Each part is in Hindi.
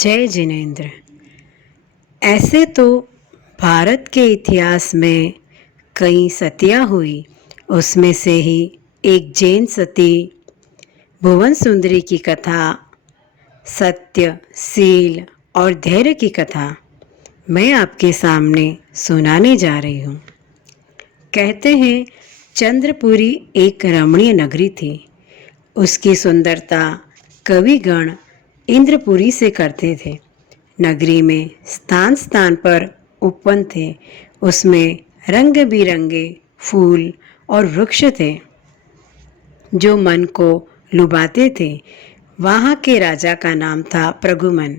जय जिनेन्द्र। ऐसे तो भारत के इतिहास में कई सतियाँ हुई, उसमें से ही एक जैन सती भुवन सुंदरी की कथा, सत्य, शील और धैर्य की कथा मैं आपके सामने सुनाने जा रही हूँ। कहते हैं चंद्रपुरी एक रमणीय नगरी थी। उसकी सुंदरता कविगण इंद्रपुरी से करते थे। नगरी में स्थान स्थान पर उपवन थे। उसमें रंग बिरंगे फूल और वृक्ष थे जो मन को लुभाते थे। वहाँ के राजा का नाम था प्रगुमन,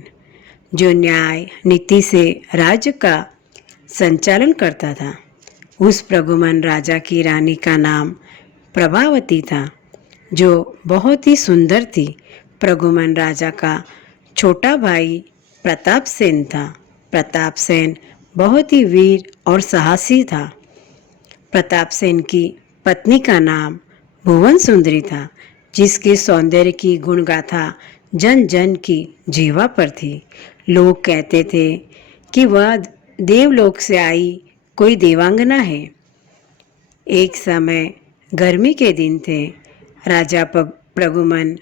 जो न्याय नीति से राज्य का संचालन करता था। उस प्रगुमन राजा की रानी का नाम प्रभावती था, जो बहुत ही सुंदर थी। प्रगुमन राजा का छोटा भाई प्रताप सेन था। प्रताप सेन बहुत ही वीर और साहसी था। प्रताप सेन की पत्नी का नाम भुवन सुंदरी था, जिसके सौंदर्य की गुणगाथा जन जन की जीवा पर थी। लोग कहते थे कि वह देवलोक से आई कोई देवांगना है। एक समय गर्मी के दिन थे। राजा प्रगुमन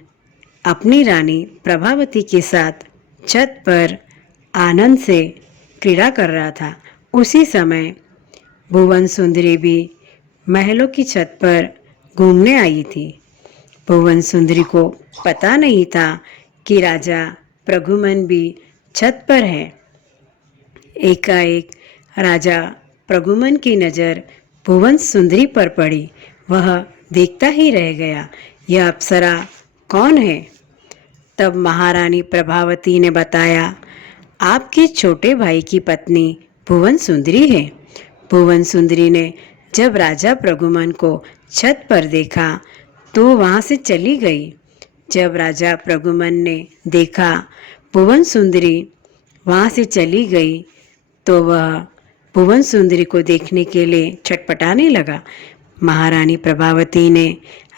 अपनी रानी प्रभावती के साथ छत पर आनंद से क्रीड़ा कर रहा था। उसी समय भुवन सुंदरी भी महलों की छत पर घूमने आई थी। भुवन सुंदरी को पता नहीं था कि राजा प्रगुमन भी छत पर है। एकाएक राजा प्रगुमन की नज़र भुवन सुंदरी पर पड़ी। वह देखता ही रह गया, यह अप्सरा कौन है? तब महारानी प्रभावती ने बताया, आपके छोटे भाई की पत्नी भुवन सुंदरी है। भुवन सुंदरी ने जब राजा प्रगुमन को छत पर देखा तो वहाँ से चली गई। जब राजा प्रगुमन ने देखा भुवन सुंदरी वहाँ से चली गई तो वह भुवन सुंदरी को देखने के लिए छटपटाने लगा। महारानी प्रभावती ने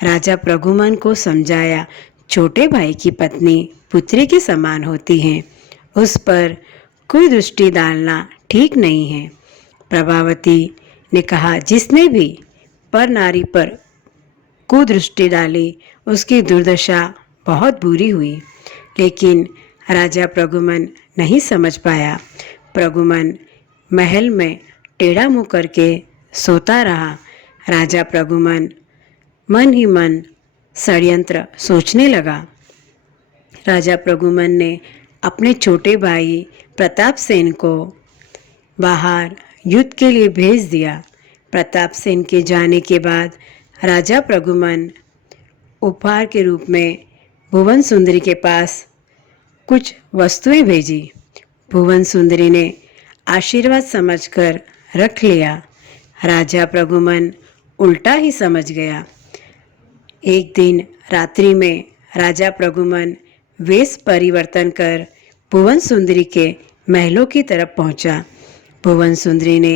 राजा प्रगुमन को समझाया, छोटे भाई की पत्नी पुत्री के समान होती है, उस पर कोई दृष्टि डालना ठीक नहीं है। प्रभावती ने कहा, जिसने भी पर नारी पर कुदृष्टि डाली उसकी दुर्दशा बहुत बुरी हुई। लेकिन राजा प्रगुमन नहीं समझ पाया। प्रगुमन महल में टेढ़ा मुँह करके सोता रहा। राजा प्रगुमन मन ही मन षड्यंत्र सोचने लगा। राजा प्रगुमन ने अपने छोटे भाई प्रताप सेन को बाहर युद्ध के लिए भेज दिया। प्रताप सेन के जाने के बाद राजा प्रगुमन उपहार के रूप में भुवन सुंदरी के पास कुछ वस्तुएं भेजी। भुवन सुंदरी ने आशीर्वाद समझकर रख लिया। राजा प्रगुमन उल्टा ही समझ गया। एक दिन रात्रि में राजा प्रगुमन वेश परिवर्तन कर भुवन सुंदरी के महलों की तरफ पहुंचा। भुवन सुंदरी ने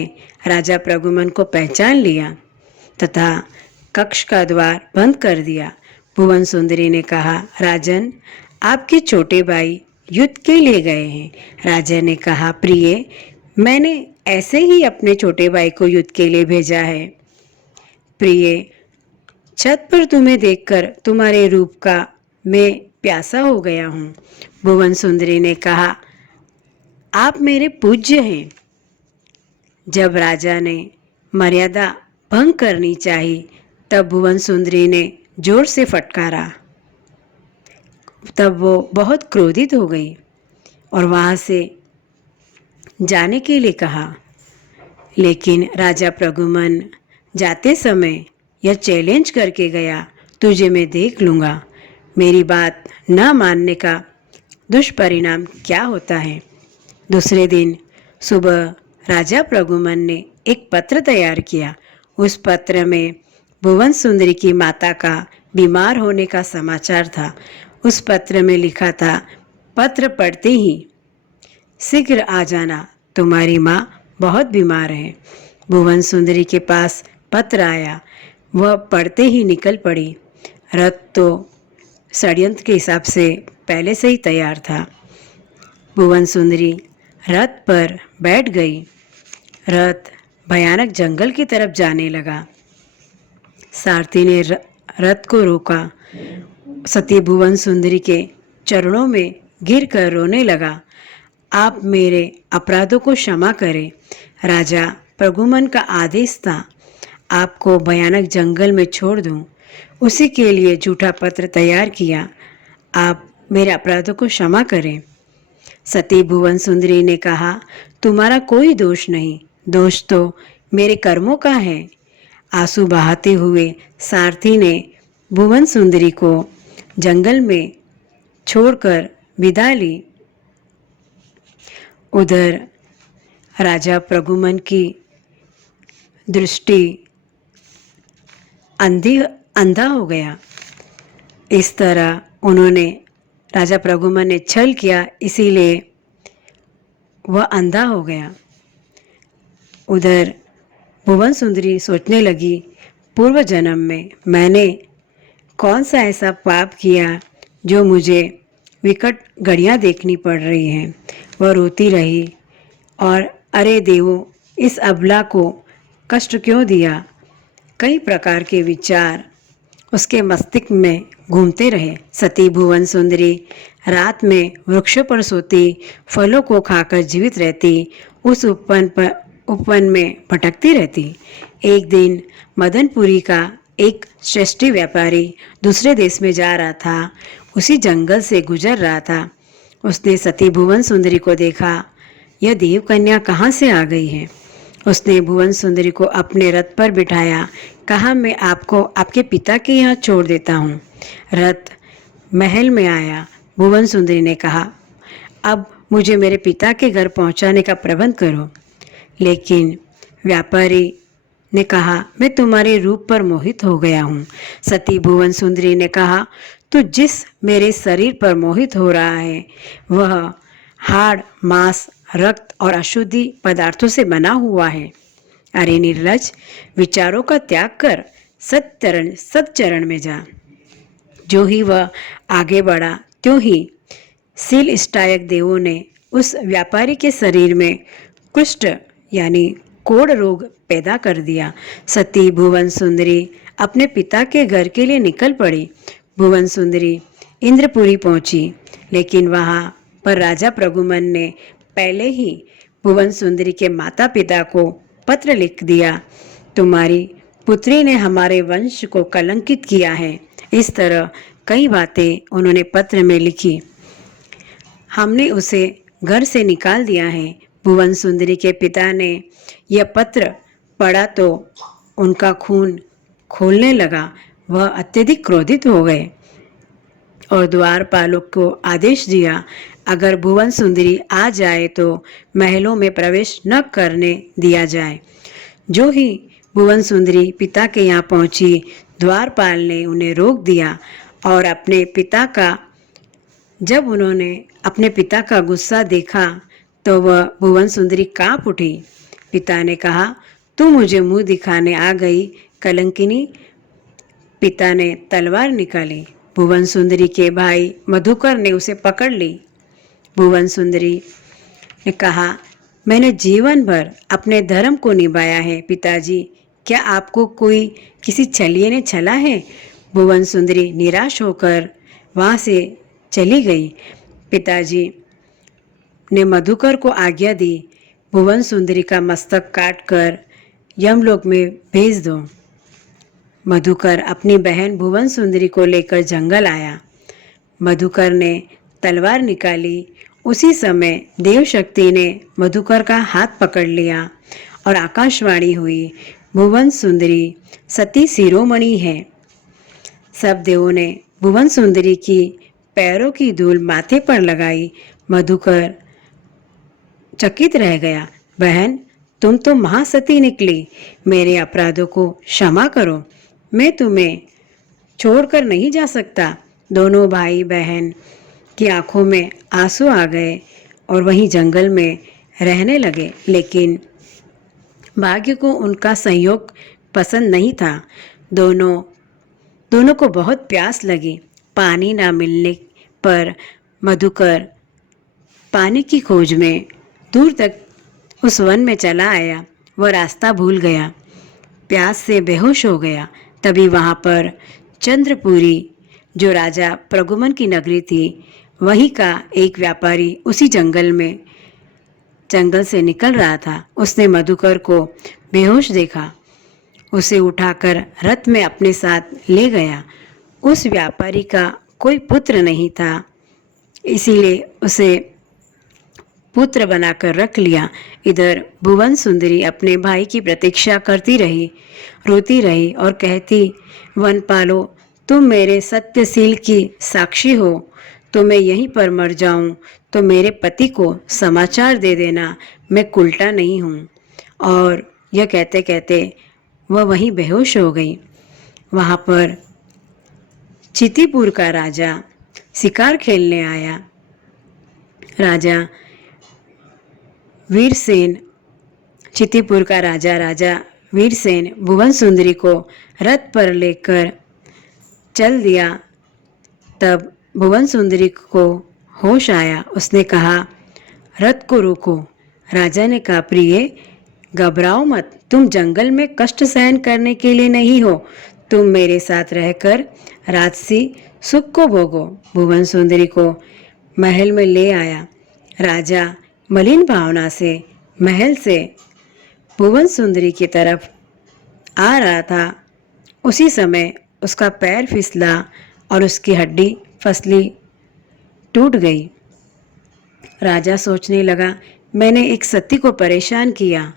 राजा प्रगुमन को पहचान लिया तथा कक्ष का द्वार बंद कर दिया। भुवन सुंदरी ने कहा, राजन, आपके छोटे भाई युद्ध के लिए गए हैं। राजा ने कहा, प्रिय, मैंने ऐसे ही अपने छोटे भाई को युद्ध के लिए भेजा है। प्रिय, छत पर तुम्हें देखकर तुम्हारे रूप का मैं प्यासा हो गया हूँ। भुवन सुंदरी ने कहा, आप मेरे पूज्य हैं। जब राजा ने मर्यादा भंग करनी चाहिए तब भुवन सुंदरी ने जोर से फटकारा। तब वो बहुत क्रोधित हो गई और वहाँ से जाने के लिए कहा। लेकिन राजा प्रगुमन जाते समय यह चैलेंज करके गया, तुझे मैं देख लूँगा। मेरी बात न मानने का दुष्परिणाम क्या होता है। दूसरे दिन सुबह राजा प्रगुमन ने एक पत्र तैयार किया। उस पत्र में भुवन सुंदरी की माता का बीमार होने का समाचार था। उस पत्र में लिखा था, पत्र पढ़ते ही शीघ्र आ जाना, तुम्हारी माँ बहुत बीमार है। भुवन सुंदरी के पास पत्र आया। वह पढ़ते ही निकल पड़ी। रथ तो षड्यंत्र के हिसाब से पहले से ही तैयार था। भुवन सुंदरी रथ पर बैठ गई। रथ भयानक जंगल की तरफ जाने लगा। सारथी ने रथ को रोका। सती भुवन सुंदरी के चरणों में गिरकर रोने लगा। आप मेरे अपराधों को क्षमा करें। राजा प्रगुमन का आदेश था आपको भयानक जंगल में छोड़ दूं। उसी के लिए झूठा पत्र तैयार किया। आप मेरे अपराधों को क्षमा करें। सती भुवन सुंदरी ने कहा, तुम्हारा कोई दोष नहीं, दोष तो मेरे कर्मों का है। आंसू बहाते हुए सारथी ने भुवन सुंदरी को जंगल में छोड़कर विदा ली। उधर राजा प्रगुमन की दृष्टि अंधा हो गया। इस तरह राजा प्रगुमन ने छल किया, इसीलिए वह अंधा हो गया। उधर भुवन सुंदरी सोचने लगी, पूर्व जन्म में मैंने कौन सा ऐसा पाप किया जो मुझे विकट घड़ियाँ देखनी पड़ रही हैं। वह रोती रही और अरे देवों, इस अबला को कष्ट क्यों दिया। कई प्रकार के विचार उसके मस्तिष्क में घूमते रहे। सती भुवन सुंदरी रात में वृक्षों पर सोती, फलों को खाकर जीवित रहती, उस उपवन में भटकती रहती। एक दिन मदनपुरी का एक श्रेष्ठी व्यापारी दूसरे देश में जा रहा था। उसी जंगल से गुजर रहा था। उसने सती भुवन सुंदरी को देखा। यह देव कन्या कहाँ से आ गई है। उसने भुवन सुंदरी को अपने रथ पर बिठाया। कहा, मैं आपको आपके पिता के यहाँ छोड़ देता हूँ। रथ महल में आया। भुवन सुंदरी ने कहा, अब मुझे मेरे पिता के घर पहुँचाने का प्रबंध करो। लेकिन व्यापारी ने कहा, मैं तुम्हारे रूप पर मोहित हो गया हूँ। सती भुवन सुंदरी ने कहा, तू जिस मेरे शरीर पर मोहित हो रहा है वह हाड़, मांस, रक्त और अशुद्धि पदार्थों से बना हुआ है। अरे निर्लज, विचारों का त्याग कर सच्चरण में जा। जो ही वह आगे बढ़ा त्यों ही सील स्टायक देवों ने उस व्यापारी के शरीर में कुष्ठ यानी कोढ़ रोग पैदा कर दिया। सती भुवन सुंदरी अपने पिता के घर के लिए निकल पड़ी। भुवन सुंदरी इंद्रपुरी पहुंची, लेकिन वहां पर राजा प्रगुमन ने पहले ही भुवन सुंदरी के माता पिता को पत्र लिख दिया, तुम्हारी पुत्री ने हमारे वंश को कलंकित किया है। इस तरह कई बातें उन्होंने पत्र में लिखी। हमने उसे घर से निकाल दिया है। भुवन सुंदरी के पिता ने यह पत्र पढ़ा तो उनका खून खोलने लगा। वह अत्यधिक क्रोधित हो गए और द्वारपालों को आदेश दिया, अगर भुवन सुंदरी आ जाए तो महलों में प्रवेश न करने दिया जाए। जो ही भुवन सुंदरी पिता के यहाँ पहुंची, द्वारपाल ने उन्हें रोक दिया और जब उन्होंने अपने पिता का गुस्सा देखा तो वह भुवन सुंदरी कांप उठी। पिता ने कहा, तू मुझे मुंह दिखाने आ गई कलंकिनी। पिता ने तलवार निकाली। भुवन सुंदरी के भाई मधुकर ने उसे पकड़ ली। भुवन सुंदरी ने कहा, मैंने जीवन भर अपने धर्म को निभाया है पिताजी, क्या आपको कोई किसी छलिए ने छला है। भुवन सुंदरी निराश होकर वहाँ से चली गई। पिताजी ने मधुकर को आज्ञा दी, भुवन सुंदरी का मस्तक काटकर यमलोक में भेज दो। मधुकर अपनी बहन भुवन सुंदरी को लेकर जंगल आया। मधुकर ने तलवार निकाली। उसी समय देवशक्ति ने मधुकर का हाथ पकड़ लिया और आकाशवाणी हुई, भुवन सुंदरी सती शिरोमणि है। सब देवों ने भुवन सुंदरी की पैरों की धूल माथे पर लगाई। मधुकर चकित रह गया। बहन, तुम तो महासती निकली, मेरे अपराधों को क्षमा करो, मैं तुम्हें छोड़कर नहीं जा सकता। दोनों भाई बहन की आंखों में आंसू आ गए और वहीं जंगल में रहने लगे। लेकिन भाग्य को उनका संयोग पसंद नहीं था। दोनों को बहुत प्यास लगी। पानी ना मिलने पर मधुकर पानी की खोज में दूर तक उस वन में चला आया। वह रास्ता भूल गया, प्यास से बेहोश हो गया। तभी वहाँ पर चंद्रपुरी, जो राजा प्रगुमन की नगरी थी, वहीं का एक व्यापारी उसी जंगल से निकल रहा था। उसने मधुकर को बेहोश देखा, उसे उठाकर रथ में अपने साथ ले गया। उस व्यापारी का कोई पुत्र नहीं था, इसीलिए उसे पुत्र बनाकर रख लिया। इधर भुवन सुंदरी अपने भाई की प्रतीक्षा करती रही, रोती रही और कहती, वनपालो, तुम मेरे सत्यशील की साक्षी हो, तो मैं यहीं पर मर जाऊं तो मेरे पति को समाचार दे देना, मैं कुलटा नहीं हूँ। और यह कहते कहते वह वहीं बेहोश हो गई। वहाँ पर चितिपुर का राजा शिकार खेलने आया। राजा वीरसेन, चितिपुर का राजा वीरसेन भुवन सुंदरी को रथ पर लेकर चल दिया। तब भुवन सुंदरी को होश आया। उसने कहा, रथ को रोको। राजा ने कहा, प्रिय, घबराओ मत, तुम जंगल में कष्ट सहन करने के लिए नहीं हो, तुम मेरे साथ रहकर राजसी सुख को भोगो। भुवन सुंदरी को महल में ले आया। राजा मलिन भावना से महल से भुवन सुंदरी की तरफ आ रहा था। उसी समय उसका पैर फिसला और उसकी हड्डी फसली टूट गई। राजा सोचने लगा, मैंने एक सती को परेशान किया,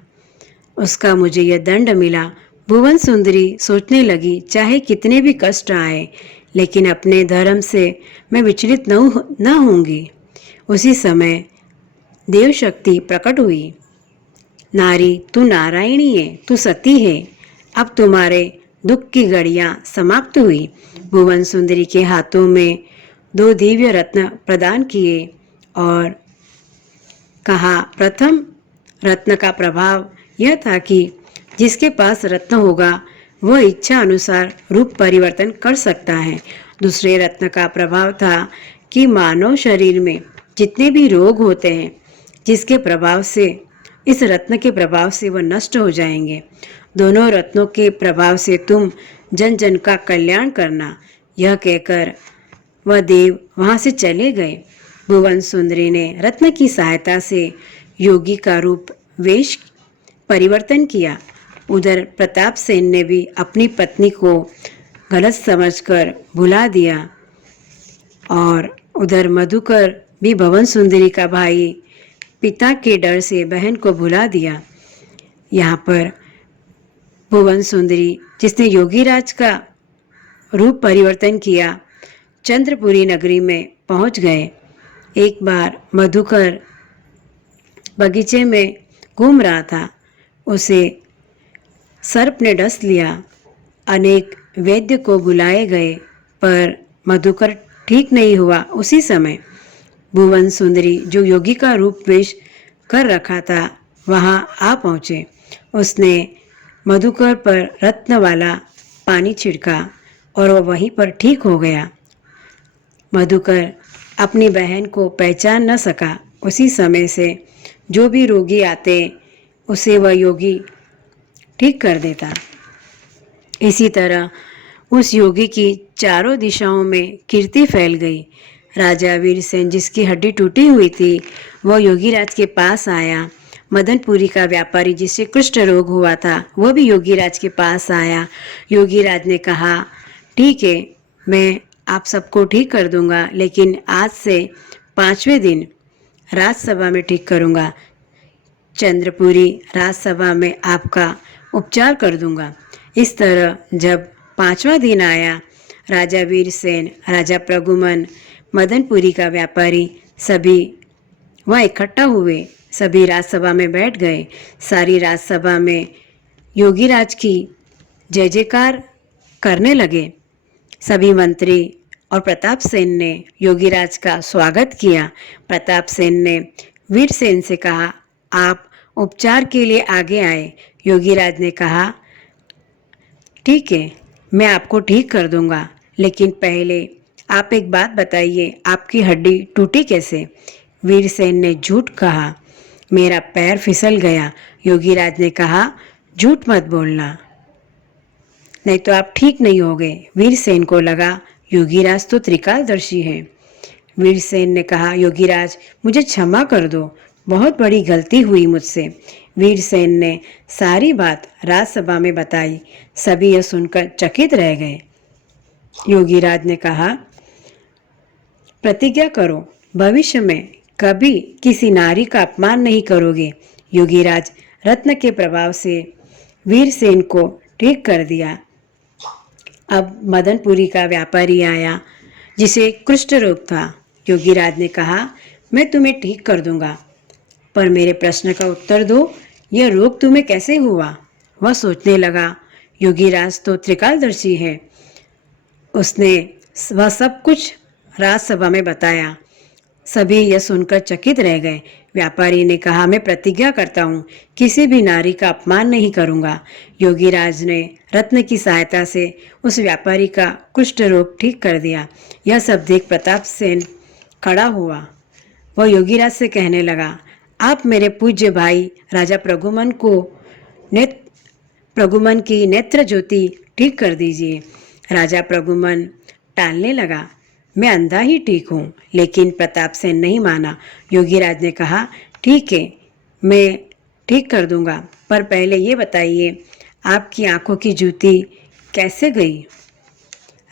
उसका मुझे यह दंड मिला। भुवन सुंदरी सोचने लगी, चाहे कितने भी कष्ट आए, लेकिन अपने धर्म से मैं विचलित न होंगी। उसी समय देव शक्ति प्रकट हुई। नारी, तू नारायणी है, तू सती है, अब तुम्हारे दुख की घड़ियां समाप्त हुई। भुवन सुंदरी के हाथों में 2 दिव्य रत्न प्रदान किए और कहा, प्रथम रत्न का प्रभाव यह था कि जिसके पास रत्न होगा वह इच्छा अनुसार रूप परिवर्तन कर सकता है। दूसरे रत्न का प्रभाव था कि मानव शरीर में जितने भी रोग होते हैं, जिसके प्रभाव से, इस रत्न के प्रभाव से वह नष्ट हो जाएंगे। दोनों रत्नों के प्रभाव से तुम जन जन का कल्याण करना। यह कहकर वह देव वहाँ से चले गए। भुवन सुंदरी ने रत्न की सहायता से योगी का रूप वेश परिवर्तन किया। उधर प्रताप सेन ने भी अपनी पत्नी को गलत समझकर भुला दिया और उधर मधुकर भी भुवन सुंदरी का भाई पिता के डर से बहन को भुला दिया। यहाँ पर भुवन सुंदरी, जिसने योगीराज का रूप परिवर्तन किया, चंद्रपुरी नगरी में पहुँच गए। एक बार मधुकर बगीचे में घूम रहा था, उसे सर्प ने डस लिया। अनेक वैद्य को बुलाए गए पर मधुकर ठीक नहीं हुआ। उसी समय भुवन सुंदरी, जो योगी का रूप वेश कर रखा था, वहाँ आ पहुँचे। उसने मधुकर पर रत्न वाला पानी छिड़का और वह वहीं पर ठीक हो गया। मधुकर अपनी बहन को पहचान न सका। उसी समय से जो भी रोगी आते उसे वह योगी ठीक कर देता। इसी तरह उस योगी की चारों दिशाओं में कीर्ति फैल गई। राजा वीरसेन, जिसकी हड्डी टूटी हुई थी, वह योगीराज के पास आया। मदनपुरी का व्यापारी, जिसे कुष्ठ रोग हुआ था, वह भी योगीराज के पास आया। योगीराज ने कहा, ठीक है, मैं आप सबको ठीक कर दूंगा, लेकिन आज से 5वें दिन राजसभा में ठीक करूंगा। चंद्रपुरी राजसभा में आपका उपचार कर दूंगा। इस तरह जब 5वां दिन आया, राजा वीरसेन, राजा प्रगुमन, मदनपुरी का व्यापारी सभी वहाँ इकट्ठा हुए। सभी राजसभा में बैठ गए। सारी राजसभा में योगीराज की जय जयकार करने लगे। सभी मंत्री और प्रताप सेन ने योगीराज का स्वागत किया। प्रताप सेन ने वीरसेन से कहा, आप उपचार के लिए आगे आए। योगीराज ने कहा, ठीक है, मैं आपको ठीक कर दूंगा, लेकिन पहले आप एक बात बताइए, आपकी हड्डी टूटी कैसे? वीरसेन ने झूठ कहा, मेरा पैर फिसल गया। योगीराज ने कहा, झूठ मत बोलना, नहीं तो आप ठीक नहीं होगे। वीरसेन को लगा योगीराज तो त्रिकालदर्शी है। वीरसेन ने कहा, योगीराज मुझे क्षमा कर दो, बहुत बड़ी गलती हुई मुझसे। वीरसेन ने सारी बात राजसभा में बताई। सभी यह सुनकर चकित रह गए। योगीराज ने कहा, प्रतिज्ञा करो, भविष्य में कभी किसी नारी का अपमान नहीं करोगे। योगीराज रत्न के प्रभाव से वीरसेन को ठीक कर दिया। अब मदनपुरी का व्यापारी आया जिसे कुष्ठ रोग था। योगीराज ने कहा, मैं तुम्हें ठीक कर दूंगा, पर मेरे प्रश्न का उत्तर दो, यह रोग तुम्हें कैसे हुआ? वह सोचने लगा, योगीराज तो त्रिकालदर्शी है। उसने वह सब कुछ राजसभा में बताया। सभी यह सुनकर चकित रह गए। व्यापारी ने कहा, मैं प्रतिज्ञा करता हूँ, किसी भी नारी का अपमान नहीं करूँगा। योगीराज ने रत्न की सहायता से उस व्यापारी का कुष्ठ रोग ठीक कर दिया। यह सब देख प्रताप सेन खड़ा हुआ। वह योगीराज से कहने लगा, आप मेरे पूज्य भाई राजा प्रगुमन की नेत्र ज्योति ठीक कर दीजिए। राजा प्रगुमन टालने लगा, मैं अंधा ही ठीक हूँ। लेकिन प्रताप सेन नहीं माना। योगीराज ने कहा, ठीक है, मैं ठीक कर दूंगा, पर पहले ये बताइए, आपकी आंखों की ज्योति कैसे गई?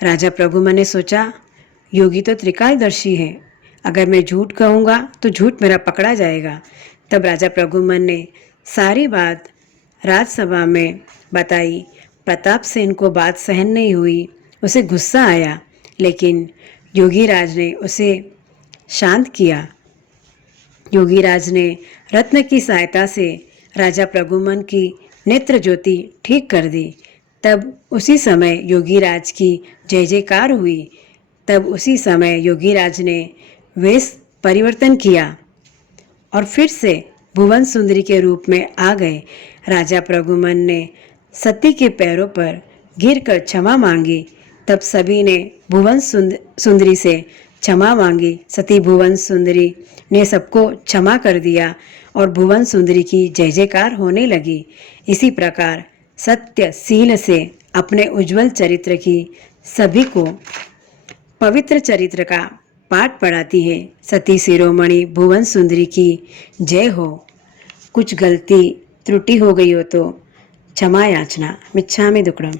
राजा प्रगुमन ने सोचा, योगी तो त्रिकालदर्शी है, अगर मैं झूठ कहूँगा तो झूठ मेरा पकड़ा जाएगा। तब राजा प्रगुमन ने सारी बात राजसभा में बताई। प्रताप सेन को बात सहन नहीं हुई, उसे गुस्सा आया, लेकिन योगीराज ने उसे शांत किया। योगीराज ने रत्न की सहायता से राजा प्रगुमन की नेत्र ज्योति ठीक कर दी। तब उसी समय योगीराज की जय जयकार हुई। तब उसी समय योगीराज ने वेश परिवर्तन किया और फिर से भुवन सुंदरी के रूप में आ गए। राजा प्रगुमन ने सती के पैरों पर गिरकर क्षमा मांगी। तब सभी ने भुवन सुंदरी से क्षमा मांगी। सती भुवन सुंदरी ने सबको क्षमा कर दिया और भुवन सुंदरी की जय जयकार होने लगी। इसी प्रकार सत्यशील से अपने उज्जवल चरित्र की सभी को पवित्र चरित्र का पाठ पढ़ाती है। सती शिरोमणि भुवन सुंदरी की जय हो। कुछ गलती त्रुटि हो गई हो तो क्षमा याचना। मिच्छामि दुक्कडम।